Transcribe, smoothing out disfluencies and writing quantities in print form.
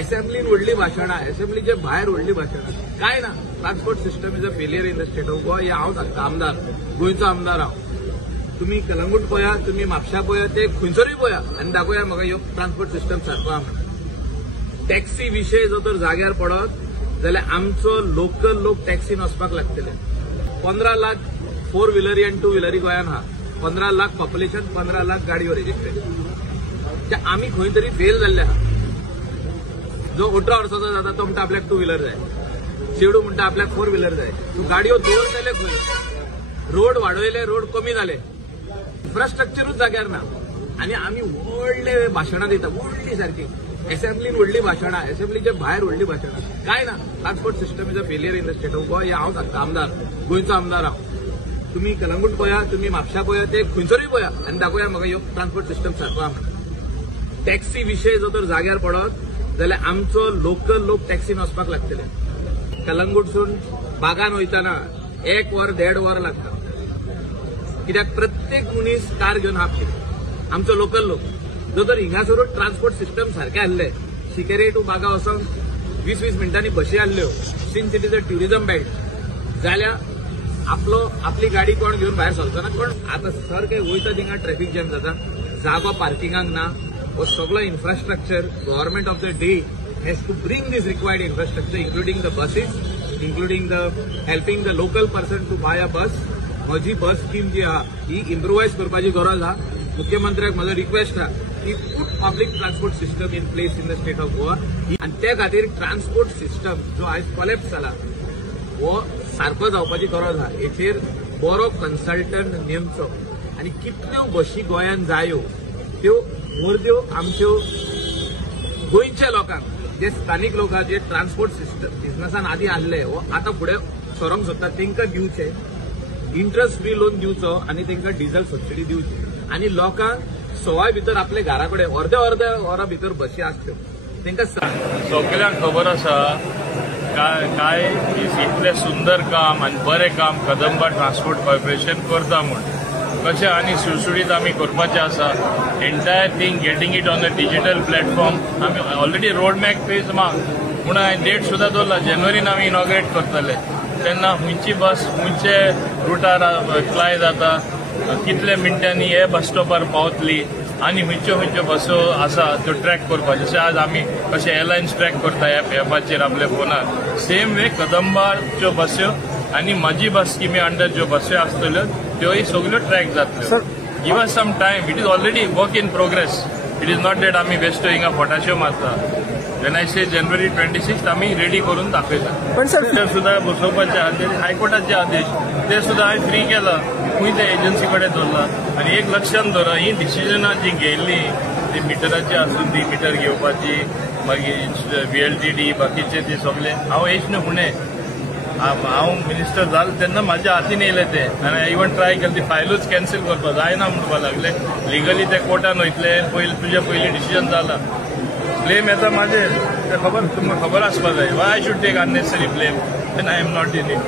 असेंब्लीन व्हडली भाशणां, असेंब्लीचे भायर व्हडली भाशणां, काय ना. Transport system is a failure in the state of Goa. हे हांव सांगता, आमदार, गोंयचो आमदार हांव. तुम्ही कलंगूट पळया, तुम्ही म्हापशा पळया, ते खंयसरूय पळया आनी दाखोवया म्हाका ह्यो ट्रान्सपोर्ट सिस्टम सारको आहा. टॅक्सी विशय जो तर जाग्यार पडत जाल्यार आमचो लोकल लोक टॅक्सीन वचपाक लागतले. 15 लाख 4 व्हिलरी आनी 2 व्हिलरी गोंयान आहा. 15 लाख पॉप्युलेशन, 15 लाख गाडयो रजिस्ट्रेड. आमी खंय तरी फेल जाल्ले आहा. जो 18 वर्साचो जाता तो म्हणटा आपल्याक 2 व्हिलर जाय, चेडू म्हणटा आपल्याक 4 व्हिलर जाय. तूं गाडयो दवरतले खंय? रोड वाडयले, रोड कमी जाले, इन्फ्रास्ट्रक्चरूच जाग्यार ना. आनी आमी व्हडले भाशणां दिता, व्हडली सारकी. असेंब्लीन व्हडली भाशणां, असेंब्लीचे भायर व्हडली भाशणां, काय ना. Transport system is a failure in the state of Goa. हे हांव सांगता, आमदार, गोंयचो आमदार हांव. तुम्ही कलंगूट पळया, तुम्ही म्हापशा पळया, ते खंयसरूय पळया आनी दाखोवया म्हाका ह्यो ट्रान्सपोर्ट सिस्टम सारको आहा. टॅक्सी विशय जो तर जाग्यार पडत जाल्यार आमचो लोकल लोक टॅक्सीन वचपाक लागतले. कलंगूटसून बागान वयताना 1 वर 1.5 वर लागता. कित्याक प्रत्येक मनीस कार घेवन हापली. आमचो लोकल लोक जो तर हिंगासरूच ट्रान्सपोर्ट सिस्टम सारके आहले, शिकेरे टू बागा वचोंक 20-20 मिनटांनी बशी आहल्यो. Since it is a tourism belt जाल्यार आपली गाडी कोण घेवन भायर सरचो ना. कोण आतां सारकें वयता थिंगा ट्रॅफिक जॅम जाता, जागो पार्किंगाक ना. हो सगळो infrastructure government of the day has to bring these required infrastructure, including the buses, including the helping the local person to buy a bus. म्हजी बस स्कीम जी आहा ही इम्प्रुवायज करपाची गरज आहा. मुख्यमंत्र्याक म्हजो रिक्वेस्ट आहा की put public transport system in place in the state of Goa. आनी त्या खातीर ट्रान्सपोर्ट सिस्टम जो आयज कोलॅप्स जाला हो सारको जावपाची गरज आहा. हेचेर बरो कन्सल्टंट नेमचो आनी कितल्यो बशी गोंयान जायो त्यो मोरद्यो आमच्यो गोंयच्या लोकांक, जे स्थानीक लोक जे ट्रान्सपोर्ट सिस्टम बिझनसान आदी आहले हो आतां फुडें सरोंक सोदता तांकां दिवचे, इंट्रस्ट फ्री लोन दिवचो आनी तांकां डिझल सबसिडी दिवची. आनी लोकांक सवाय भितर आपले घरा कडेन अर्ध्या वरा भितर बशी आसल्यो तांकां सगळ्यांक खबर आसा काय इतले सुंदर काम आणि बरे काम कदंबा ट्रान्सपोर्ट कॉर्पोरेशन करता म्हूण. कशें आनी सुळसुळीत आमी करपाचें आसा. Entire thing getting it on the digital platform. आमी ऑलरेडी रोड मॅप पेज म्हणून हांवें डेट सुद्दां दवरला. जानेवारीन आमी इनॉग्रेट करतले. तेन्ना खंयची बस खंयचे रुटार फ्लाय जाता, कितले मिनटांनी हे बस स्टॉपार पावतली आनी खंयच्यो बसो आसा त्यो ट्रॅक करपाच्यो. जशें आज आमी कशें एअरलायन्स ट्रॅक करता एपाचेर आपल्या फोनार, सेम वे कदंबाच्यो बस्यो आनी म्हाजी बस स्किमी अंडर ज्यो बस्यो आसतल्यो त्योय सगळ्यो ट्रॅक जातल्यो. Give us some time. It is already work in progress. It is not date आमी बेश्टो हिंगा फोटाश्यो मारता. वेन आय से जानेवारी 26 आमी रेडी करून दाखयता. पण सर सुद्दां बसोवपाचे आदेश, हायकोर्टाचे आदेश ते सुद्दां हांवें फ्री केला. खंय ते एजन्सी कडेन दवरला. आनी एक लक्षांत दवरा, ही डिसिजनां जी घेयल्ली ती मिटराची आसून ती मिटर घेवपाची, मागीर VLTD बाकीचे ते सगळे हांव येचना फुडें. हांव मिनिस्टर जालो तेन्ना म्हाज्या हातीन येयले ते, आनी हांवें इवन ट्राय केलें ती फायलूच कॅन्सल करपा जायना म्हणपा लागले. लिगली ते कोर्टान वयतले, तुजे पयलीं डिसिजन जाला. ब्लेम येता म्हाजेर, ते खबर तुमकां खबर आसपा जाय. Why I should take unnecessary blame. Then I am not in it.